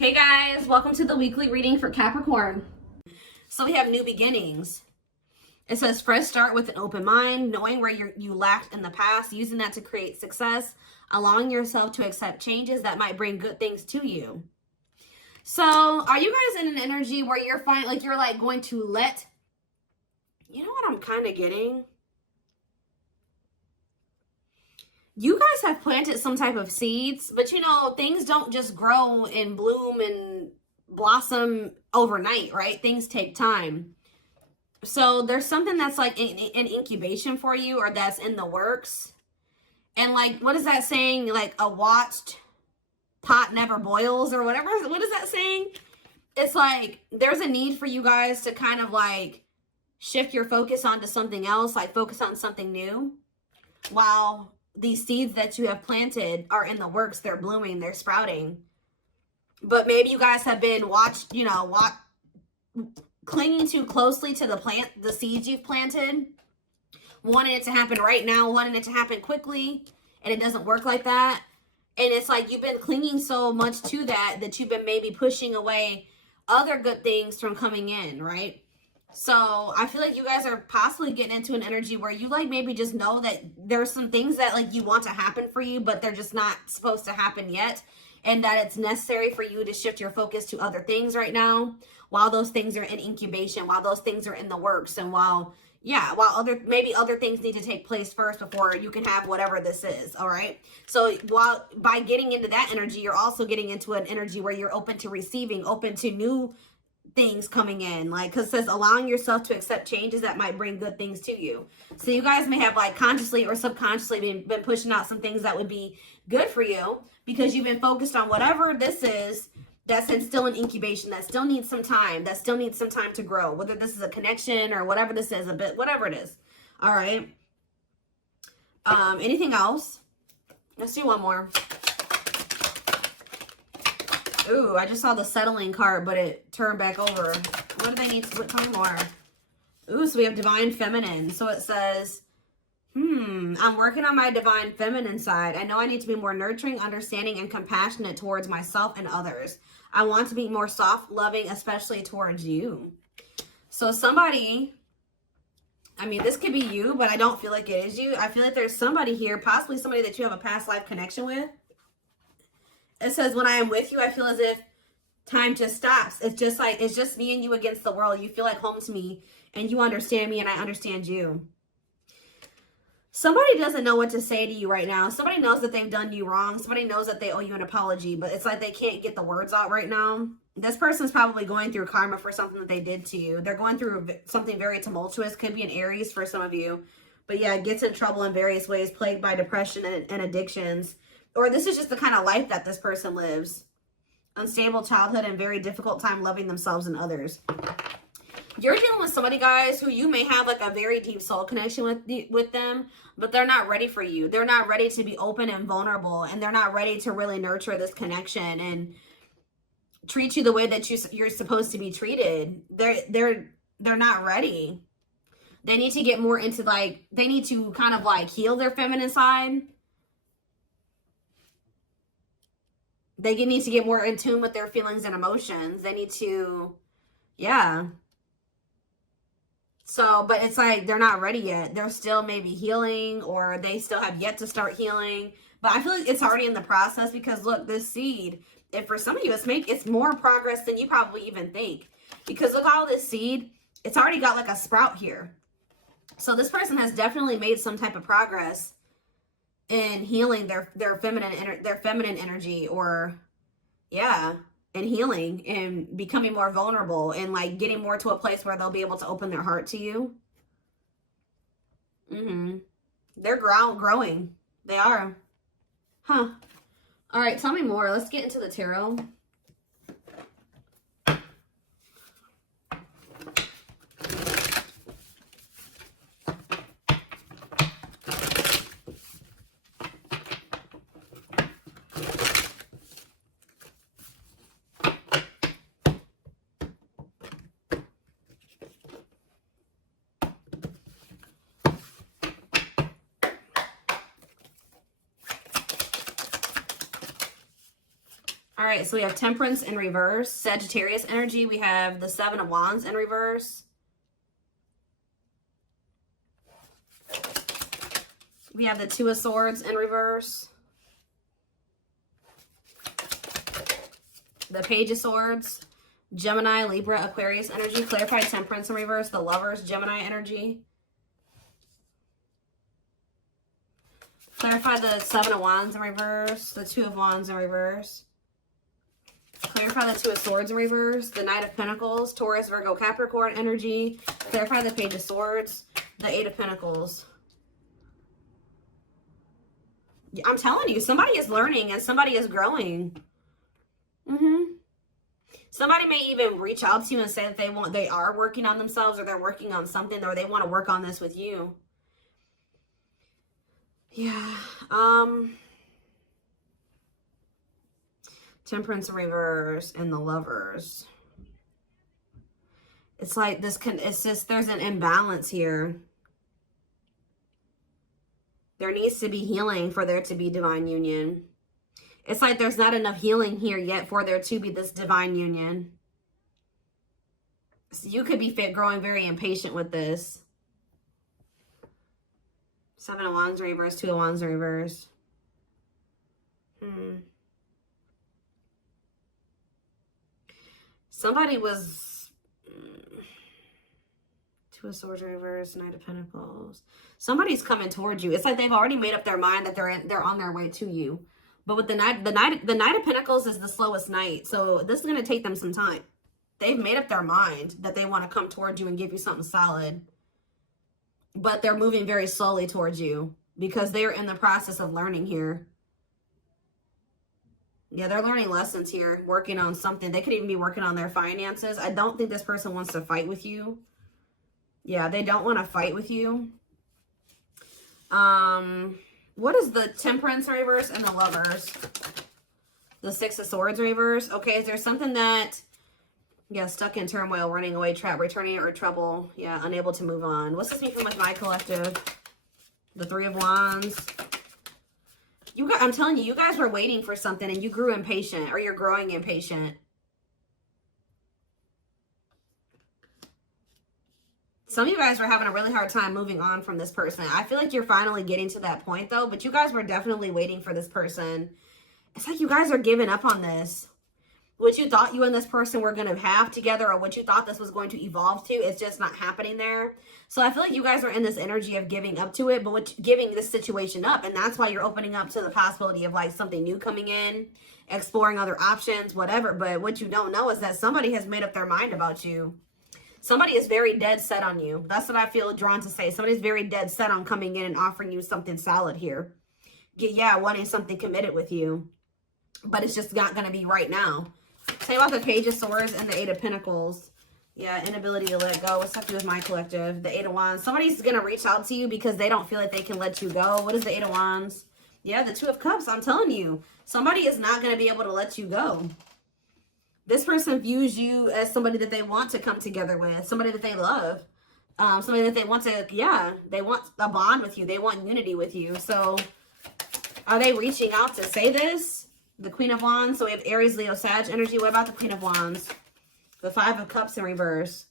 Hey guys, welcome to the weekly reading for Capricorn. So we have new beginnings. It says fresh start with an open mind, knowing where you lacked in the past, using that to create success, allowing yourself to accept changes that might bring good things to you. So are you guys in an energy where you're going to let, you know what I'm kind of getting? You guys have planted some type of seeds, but you know, things don't just grow and bloom and blossom overnight, right? Things take time. So there's something that's like an incubation for you, or that's in the works. And like, what is that saying? Like, a watched pot never boils, or whatever. What is that saying? It's like, there's a need for you guys to kind of like shift your focus onto something else, like focus on something new, while these seeds that you have planted are in the works. They're blooming, they're sprouting. But maybe you guys have been clinging too closely to the seeds you've planted, wanting it to happen right now, wanting it to happen quickly, and it doesn't work like that. And it's like you've been clinging so much to that you've been maybe pushing away other good things from coming in, right? So I feel like you guys are possibly getting into an energy where you like maybe just know that there's some things that like you want to happen for you, but they're just not supposed to happen yet. And that it's necessary for you to shift your focus to other things right now, while those things are in incubation, while those things are in the works, and while other things need to take place first before you can have whatever this is. All right. So by getting into that energy, you're also getting into an energy where you're open to receiving, open to new things coming in, like, because it says allowing yourself to accept changes that might bring good things to you. So you guys may have like consciously or subconsciously been pushing out some things that would be good for you, because you've been focused on whatever this is that's still in incubation, that still needs some time, to grow, whether this is a connection or whatever this is, whatever it is. All right. Anything else? Let's do one more. Ooh, I just saw the settling card, but it turned back over. What do they need to tell me more? Ooh, so we have divine feminine. So it says, I'm working on my divine feminine side. I know I need to be more nurturing, understanding, and compassionate towards myself and others. I want to be more soft, loving, especially towards you. So somebody, I mean, this could be you, but I don't feel like it is you. I feel like there's somebody here, possibly somebody that you have a past life connection with. It says, when I am with you, I feel as if time just stops. It's just me and you against the world. You feel like home to me, and you understand me, and I understand you. Somebody doesn't know what to say to you right now. Somebody knows that they've done you wrong. Somebody knows that they owe you an apology, but it's like they can't get the words out right now. This person's probably going through karma for something that they did to you. They're going through something very tumultuous. Could be an Aries for some of you. But yeah, gets in trouble in various ways, plagued by depression and addictions. Or this is just the kind of life that this person lives. Unstable childhood and very difficult time loving themselves and others. You're dealing with somebody, guys, who you may have like a very deep soul connection with them, but they're not ready for you. They're not ready to be open and vulnerable, and they're not ready to really nurture this connection and treat you the way that you're supposed to be treated. They're not ready. They need to get more into they need to kind of like heal their feminine side. They need to get more in tune with their feelings and emotions. They need to, yeah. So, but it's like they're not ready yet. They're still maybe healing, or they still have yet to start healing. But I feel like it's already in the process, because look, this seed, and for some of you, it's more progress than you probably even think. Because look, all this seed, it's already got like a sprout here. So this person has definitely made some type of progress in healing their feminine energy, or yeah, and healing and becoming more vulnerable, and like getting more to a place where they'll be able to open their heart to you. They're growing. They are. Huh. All right, tell me more. Let's get into the tarot. All right, so we have Temperance in reverse. Sagittarius energy. We have the Seven of Wands in reverse. We have the Two of Swords in reverse. The Page of Swords. Gemini, Libra, Aquarius energy. Clarified Temperance in reverse. The Lovers, Gemini energy. Clarify the Seven of Wands in reverse. The Two of Wands in reverse. Clarify the Two of Swords in reverse. The Knight of Pentacles. Taurus, Virgo, Capricorn energy. Clarify the Page of Swords. The Eight of Pentacles. I'm telling you, somebody is learning and somebody is growing. Somebody may even reach out to you and say that they are working on themselves, or they're working on something, or they want to work on this with you. Yeah. Temperance in reverse and the Lovers. It's like this it's just, there's an imbalance here. There needs to be healing for there to be divine union. It's like there's not enough healing here yet for there to be this divine union. So you could be growing very impatient with this. Seven of Wands in reverse, Two of Wands in reverse. Somebody was... Two of Swords in reverse, Knight of Pentacles. Somebody's coming towards you. It's like they've already made up their mind that they're on their way to you. But with the Knight of Pentacles is the slowest knight. So this is going to take them some time. They've made up their mind that they want to come towards you and give you something solid. But they're moving very slowly towards you because they're in the process of learning here. Yeah, they're learning lessons here, working on something. They could even be working on their finances. I don't think this person wants to fight with you. Yeah, they don't want to fight with you. What is the Temperance reverse and the Lovers? The Six of Swords reverse. Okay, is there something that, yeah, stuck in turmoil, running away, trap, returning, or trouble? Yeah, unable to move on. What's this mean for my collective? The Three of Wands. I'm telling you, you guys were waiting for something and you grew impatient, or you're growing impatient. Some of you guys were having a really hard time moving on from this person. I feel like you're finally getting to that point, though. But you guys were definitely waiting for this person. It's like you guys are giving up on this. What you thought you and this person were going to have together, or what you thought this was going to evolve to, it's just not happening there. So I feel like you guys are in this energy of giving up to it, but giving this situation up. And that's why you're opening up to the possibility of like something new coming in, exploring other options, whatever. But what you don't know is that somebody has made up their mind about you. Somebody is very dead set on you. That's what I feel drawn to say. Somebody's very dead set on coming in and offering you something solid here. Yeah, wanting something committed with you. But it's just not going to be right now. Say about the Page of Swords and the Eight of Pentacles. Yeah, inability to let go. What's up with my collective? The Eight of Wands. Somebody's going to reach out to you because they don't feel like they can let you go. What is the Eight of Wands? Yeah, the Two of Cups. I'm telling you. Somebody is not going to be able to let you go. This person views you as somebody that they want to come together with, somebody that they love, somebody that they want to, yeah, they want a bond with you. They want unity with you. So are they reaching out to say this? The Queen of Wands. So we have Aries, Leo, Sag energy. What about the Queen of Wands? The Five of Cups in reverse.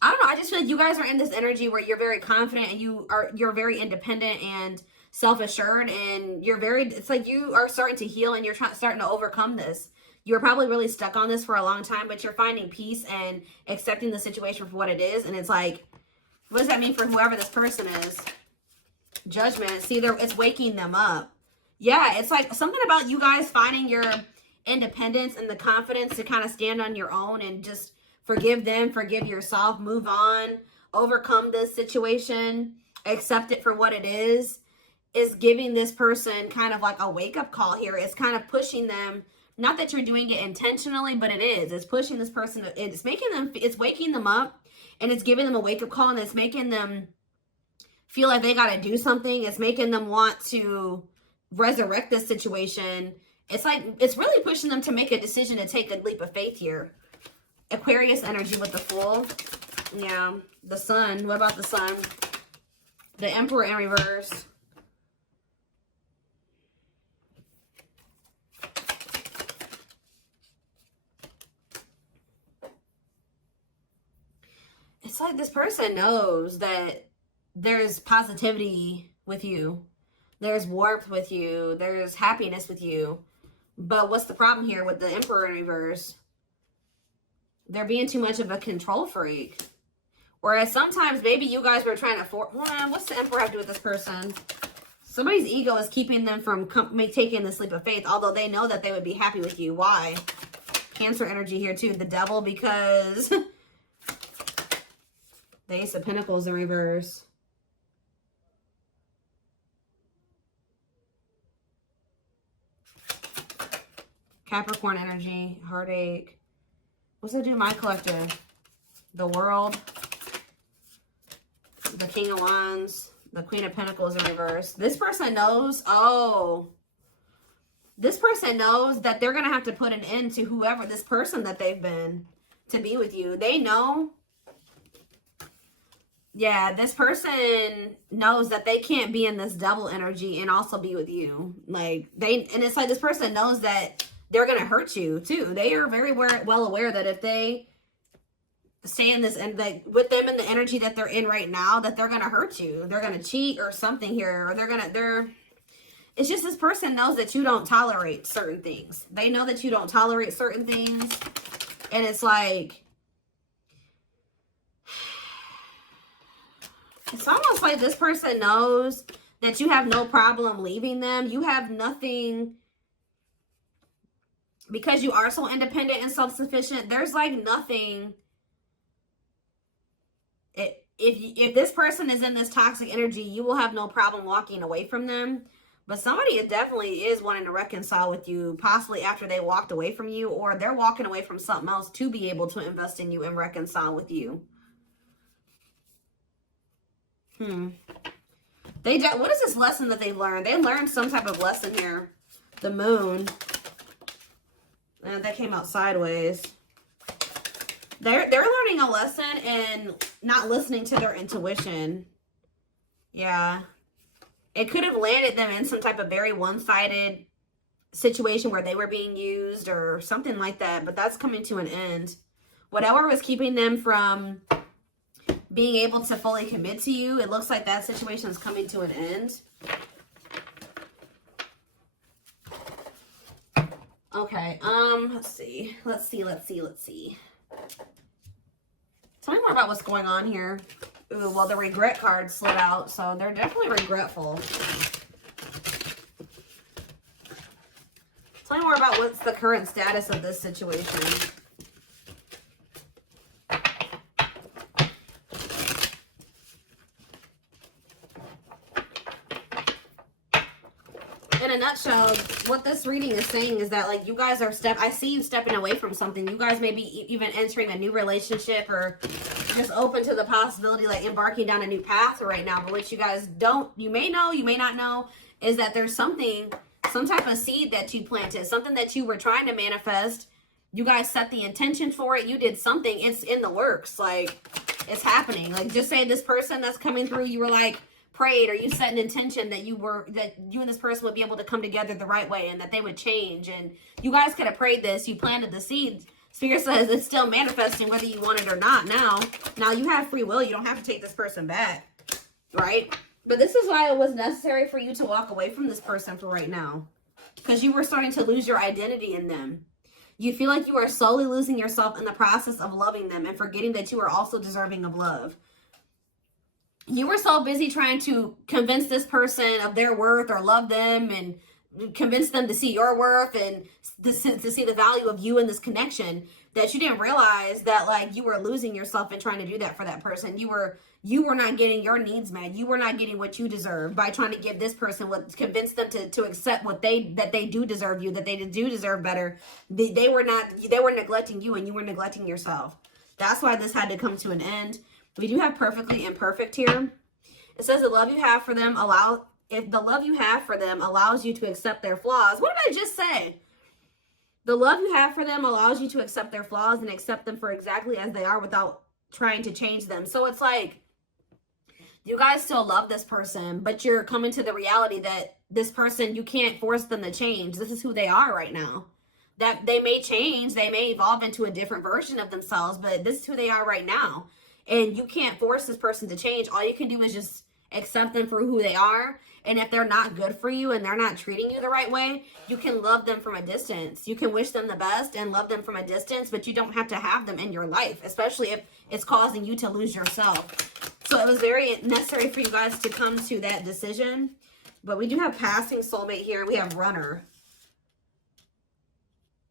I don't know. I just feel like you guys are in this energy where you're very confident and you're very independent and self-assured, and it's like you are starting to heal and you're starting to overcome this. You were probably really stuck on this for a long time, but you're finding peace and accepting the situation for what it is. And it's like, what does that mean for whoever this person is? Judgment. See, it's waking them up. Yeah, it's like something about you guys finding your independence and the confidence to kind of stand on your own and just forgive them, forgive yourself, move on, overcome this situation, accept it for what it is giving this person kind of like a wake-up call here. It's kind of pushing them. Not that you're doing it intentionally, but it is. It's pushing this person. It's waking them up, and it's giving them a wake-up call, and it's making them feel like they got to do something. It's making them want to resurrect this situation. It's like, it's really pushing them to make a decision to take a leap of faith here. Aquarius energy with the Fool. Yeah. The Sun. What about the Sun? The Emperor in reverse. it's like this person knows that there's positivity with you. There's warmth with you. There's happiness with you. But what's the problem here with the Emperor in reverse? They're being too much of a control freak. Whereas sometimes maybe you guys were trying to what's the Emperor have to do with this person? Somebody's ego is keeping them from taking the leap of faith, although they know that they would be happy with you. Why? Cancer energy here too. The Devil, because the Ace of Pentacles in reverse. Capricorn energy, heartache. What's it do to my collective? The World. The King of Wands. The Queen of Pentacles in reverse. This person knows, this person knows that they're going to have to put an end to whoever this person that they've been to be with you. They know. Yeah, this person knows that they can't be in this double energy and also be with you. Like, and it's like this person knows that they're going to hurt you too. They are very well aware that if they stay in this and like with them in the energy that they're in right now, that they're going to hurt you. They're going to cheat or something here, or it's just this person knows that you don't tolerate certain things. They know that you don't tolerate certain things. And it's like, it's almost like this person knows that you have no problem leaving them. You have nothing, because you are so independent and self-sufficient. There's like nothing. If this person is in this toxic energy, you will have no problem walking away from them. But somebody definitely is wanting to reconcile with you, possibly after they walked away from you, or they're walking away from something else to be able to invest in you and reconcile with you. What is this lesson that they learned? They learned some type of lesson here. The Moon. And that came out sideways. They're learning a lesson in not listening to their intuition. Yeah. It could have landed them in some type of very one-sided situation where they were being used or something like that. But that's coming to an end. Whatever was keeping them from being able to fully commit to you, it looks like that situation is coming to an end. Okay, let's see. Tell me more about what's going on here. Ooh, well, the regret card slid out, so they're definitely regretful. Tell me more about what's the current status of this situation. In a nutshell, what this reading is saying is that, like, you guys are I see you stepping away from something. You guys may be even entering a new relationship or just open to the possibility, like, embarking down a new path right now. But what you guys you may know, you may not know, is that there's some type of seed that you planted, something that you were trying to manifest. You guys set the intention for it. You did something. It's in the works. Like, it's happening. Like, just say this person that's coming through, you were like, prayed, or you set an intention that you and this person would be able to come together the right way and that they would change, and you guys could have prayed this, you planted the seeds. Spirit says it's still manifesting whether you want it or not. Now you have free will. You don't have to take this person back, right? But this is why it was necessary for you to walk away from this person for right now, because you were starting to lose your identity in them. You feel like you are slowly losing yourself in the process of loving them and forgetting that you are also deserving of love. You were so busy trying to convince this person of their worth or love them and convince them to see your worth and to see the value of you in this connection that you didn't realize that, like, you were losing yourself in trying to do that for that person. You were not getting your needs met. You were not getting what you deserve by trying to give this person convince them to accept that they do deserve you, that they do deserve better. They were neglecting you, and you were neglecting yourself. That's why this had to come to an end. We do have perfectly imperfect here. It says the love you have for them allows you to accept their flaws. What did I just say? The love you have for them allows you to accept their flaws and accept them for exactly as they are without trying to change them. So it's like you guys still love this person, but you're coming to the reality that this person, you can't force them to change. This is who they are right now. That they may change, they may evolve into a different version of themselves, but this is who they are right now. And you can't force this person to change. All you can do is just accept them for who they are. And if they're not good for you and they're not treating you the right way, you can love them from a distance. You can wish them the best and love them from a distance, but you don't have to have them in your life, especially if it's causing you to lose yourself. So it was very necessary for you guys to come to that decision. But we do have passing soulmate here. We have runner.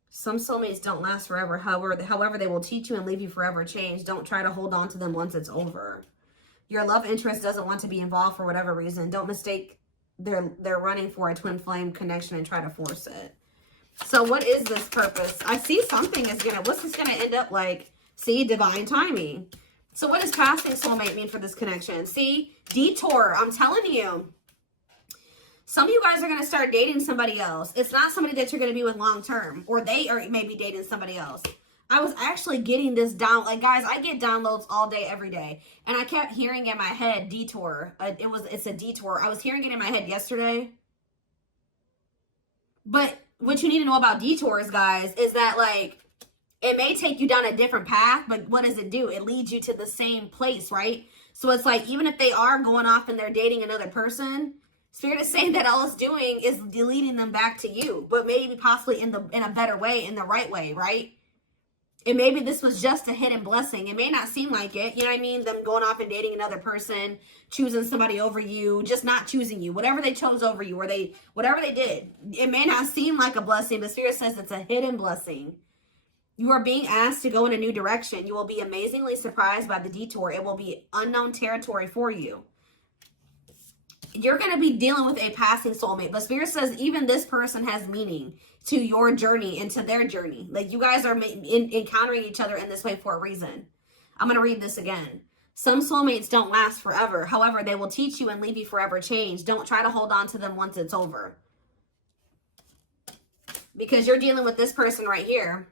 Some soulmates don't last forever. However, they will teach you and leave you forever changed. Don't try to hold on to them once it's over. Your love interest doesn't want to be involved for whatever reason. Don't mistake they're running for a twin flame connection and try to force it. So what is this purpose? I see something is gonna, what's this gonna end up like? See, divine timing. So what does passing soulmate mean for this connection? See, detour, I'm telling you. Some of you guys are going to start dating somebody else. It's not somebody that you're going to be with long term, or they are maybe dating somebody else. I was actually getting this down. Like, guys, I get downloads all day, every day. And I kept hearing in my head, detour. It's a detour. I was hearing it in my head yesterday. But what you need to know about detours, guys, is that, like, it may take you down a different path, but what does it do? It leads you to the same place, right? So it's like, even if they are going off and they're dating another person, Spirit is saying that all it's doing is leading them back to you, but maybe possibly in a better way, in the right way, right? And maybe this was just a hidden blessing. It may not seem like it, you know what I mean? Them going off and dating another person, choosing somebody over you, just not choosing you. Whatever they chose over you, or whatever they did, it may not seem like a blessing, but Spirit says it's a hidden blessing. You are being asked to go in a new direction. You will be amazingly surprised by the detour. It will be unknown territory for you. You're going to be dealing with a passing soulmate. But Spirit says even this person has meaning to your journey and to their journey. Like, you guys are encountering each other in this way for a reason. I'm going to read this again. Some soulmates don't last forever. However, they will teach you and leave you forever changed. Don't try to hold on to them once it's over. Because you're dealing with this person right here.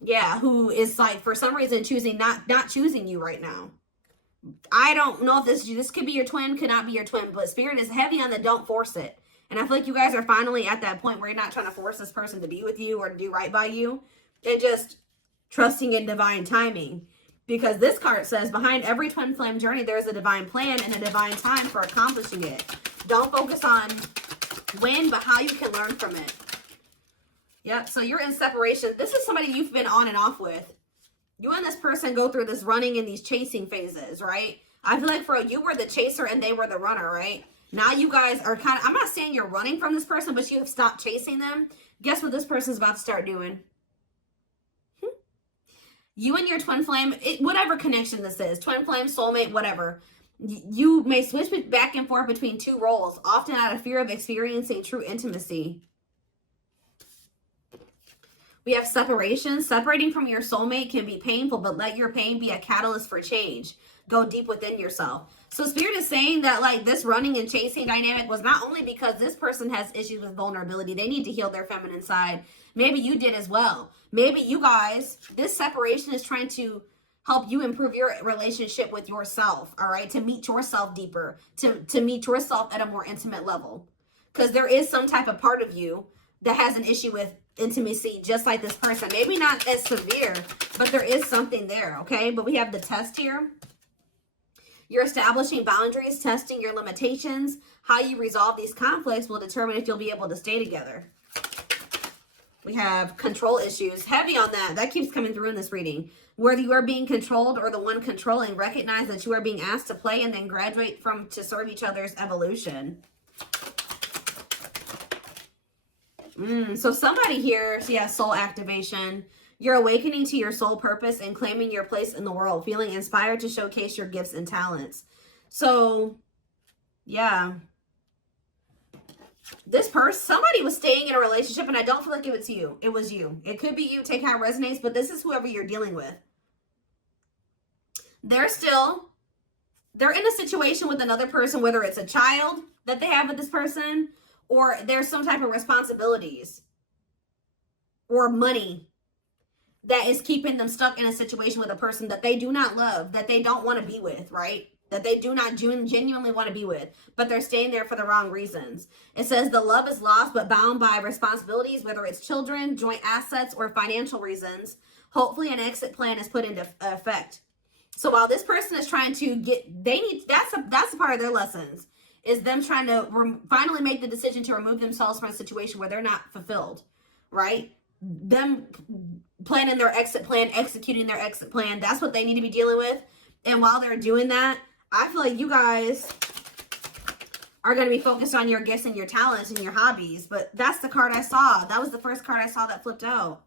Yeah, who is, like, for some reason choosing not choosing you right now. I don't know if this could be your twin, could not be your twin, but Spirit is heavy on the don't force it. And I feel like you guys are finally at that point where you're not trying to force this person to be with you or to do right by you. They're just trusting in divine timing. Because this card says, behind every twin flame journey, there's a divine plan and a divine time for accomplishing it. Don't focus on when, but how you can learn from it. Yep, so you're in separation. This is somebody you've been on and off with. You and this person go through this running and these chasing phases, right? I feel like for you were the chaser and they were the runner, right? Now you guys are kind of, I'm not saying you're running from this person, but you have stopped chasing them. Guess what this person's about to start doing? You and your twin flame, whatever connection this is, twin flame, soulmate, whatever. You may switch back and forth between two roles, often out of fear of experiencing true intimacy. We have separation. Separating from your soulmate can be painful, but let your pain be a catalyst for change. Go deep within yourself. So Spirit is saying that, like, this running and chasing dynamic was not only because this person has issues with vulnerability. They need to heal their feminine side. Maybe you did as well. Maybe you guys, this separation is trying to help you improve your relationship with yourself, all right? To meet yourself deeper, to meet yourself at a more intimate level. Because there is some type of part of you that has an issue with intimacy, just like this person. Maybe not as severe, but there is something there, okay? But we have the test here. You're establishing boundaries, testing your limitations. How you resolve these conflicts will determine if you'll be able to stay together. We have control issues. Heavy on that. That keeps coming through in this reading. Whether you are being controlled or the one controlling, recognize that you are being asked to play and then graduate to serve each other's evolution. So somebody here, yeah, soul activation. You're awakening to your soul purpose and claiming your place in the world, feeling inspired to showcase your gifts and talents. So, yeah. This person, somebody was staying in a relationship, and I don't feel like it was you. It was you. It could be you. Take how it resonates, but this is whoever you're dealing with. They're in a situation with another person, whether it's a child that they have with this person, or there's some type of responsibilities or money that is keeping them stuck in a situation with a person that they do not love, that they don't want to be with, right? That they do not genuinely want to be with, but they're staying there for the wrong reasons. It says the love is lost but bound by responsibilities, whether it's children, joint assets, or financial reasons. Hopefully an exit plan is put into effect. So while this person is trying to that's a part of their lessons, is them trying to finally make the decision to remove themselves from a situation where they're not fulfilled, right? Them planning their exit plan, executing their exit plan. That's what they need to be dealing with. And while they're doing that, I feel like you guys are going to be focused on your gifts and your talents and your hobbies. But that's the card I saw. That was the first card I saw that flipped out.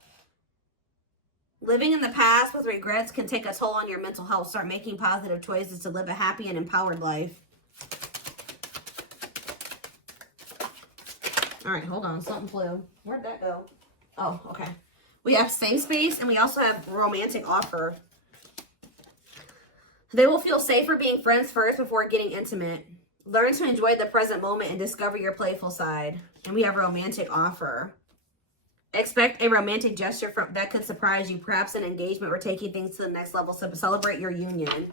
Living in the past with regrets can take a toll on your mental health. Start making positive choices to live a happy and empowered life. All right, hold on. Something flew. Where'd that go? Oh, okay. We have safe space, and we also have romantic offer. They will feel safer being friends first before getting intimate. Learn to enjoy the present moment and discover your playful side. And we have romantic offer. Expect a romantic gesture that could surprise you, perhaps an engagement or taking things to the next level. So celebrate your union.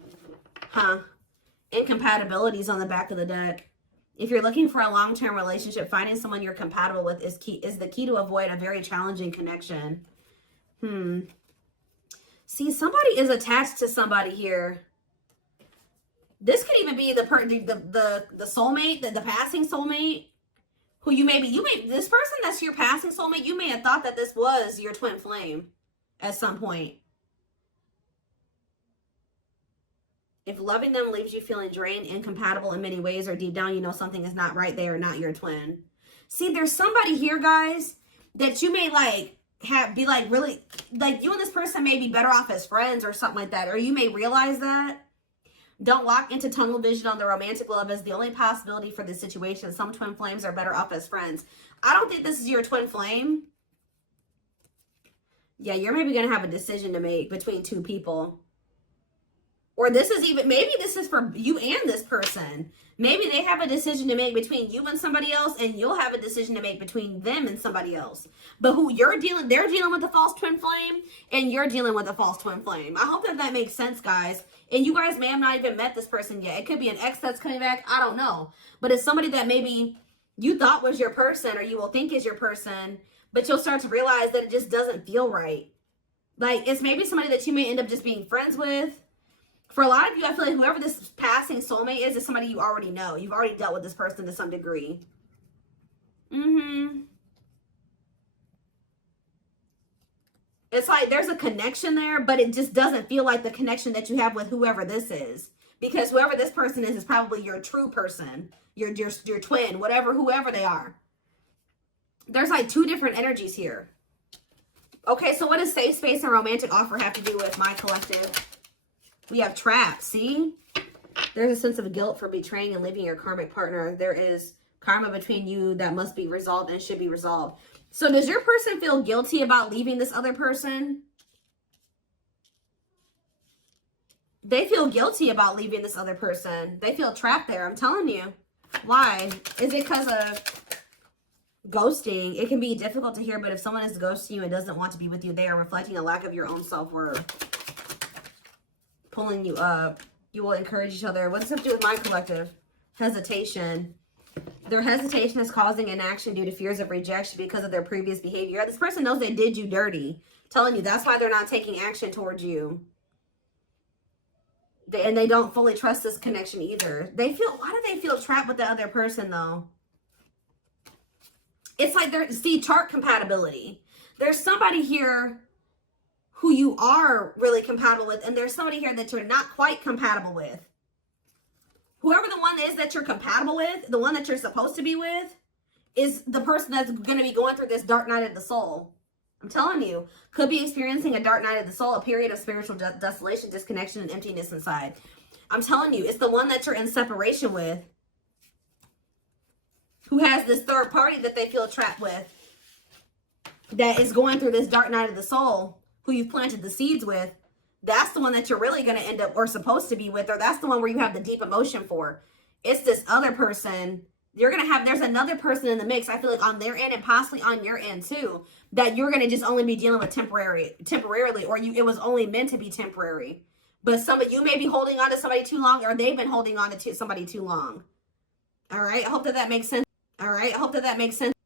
Incompatibilities on the back of the deck. If you're looking for a long-term relationship, finding someone you're compatible with is the key to avoid a very challenging connection. See, somebody is attached to somebody here. This could even be the soulmate, the passing soulmate, who this person that's your passing soulmate, you may have thought that this was your twin flame at some point. If loving them leaves you feeling drained, incompatible in many ways, or deep down you know something is not right, they are not your twin. See, there's somebody here, guys, that you may really, you and this person may be better off as friends or something like that, or you may realize that. Don't lock into tunnel vision on the romantic love as the only possibility for this situation. Some twin flames are better off as friends. I don't think this is your twin flame. Yeah, you're maybe going to have a decision to make between two people. Or maybe this is for you and this person. Maybe they have a decision to make between you and somebody else, and you'll have a decision to make between them and somebody else. But they're dealing with a false twin flame, and you're dealing with a false twin flame. I hope that makes sense, guys. And you guys may have not even met this person yet. It could be an ex that's coming back. I don't know. But it's somebody that maybe you thought was your person, or you will think is your person, but you'll start to realize that it just doesn't feel right. Like, it's maybe somebody that you may end up just being friends with. For a lot of you, I feel like whoever this passing soulmate is somebody you already know. You've already dealt with this person to some degree. It's like there's a connection there, but it just doesn't feel like the connection that you have with whoever this is. Because whoever this person is probably your true person, your twin, whoever they are. There's like two different energies here. Okay, so what does safe space and romantic offer have to do with my collective? We have trapped, see? There's a sense of guilt for betraying and leaving your karmic partner. There is karma between you that must be resolved and should be resolved. So does your person feel guilty about leaving this other person? They feel guilty about leaving this other person. They feel trapped there, I'm telling you. Why? Is it because of ghosting? It can be difficult to hear, but if someone is ghosting you and doesn't want to be with you, they are reflecting a lack of your own self-worth. Pulling you up. You will encourage each other. What does it have to do with my collective? Hesitation. Their hesitation is causing inaction due to fears of rejection because of their previous behavior. This person knows they did you dirty. I'm telling you, that's why they're not taking action towards you. And they don't fully trust this connection either. Why do they feel trapped with the other person though? It's like chart compatibility. There's somebody here who you are really compatible with, and there's somebody here that you're not quite compatible with. Whoever the one is that you're compatible with, the one that you're supposed to be with, is the person that's going to be going through this dark night of the soul. I'm telling you, could be experiencing a dark night of the soul, a period of spiritual desolation, disconnection, and emptiness inside. I'm telling you, it's the one that you're in separation with, who has this third party that they feel trapped with, that is going through this dark night of the soul, who you've planted the seeds with. That's the one that you're really going to end up or supposed to be with, or that's the one where you have the deep emotion for. It's this other person. There's another person in the mix, I feel like on their end and possibly on your end too, that you're going to just only be dealing with temporarily, or it was only meant to be temporary. But you may be holding on to somebody too long, or they've been holding on to somebody too long. All right. I hope that makes sense.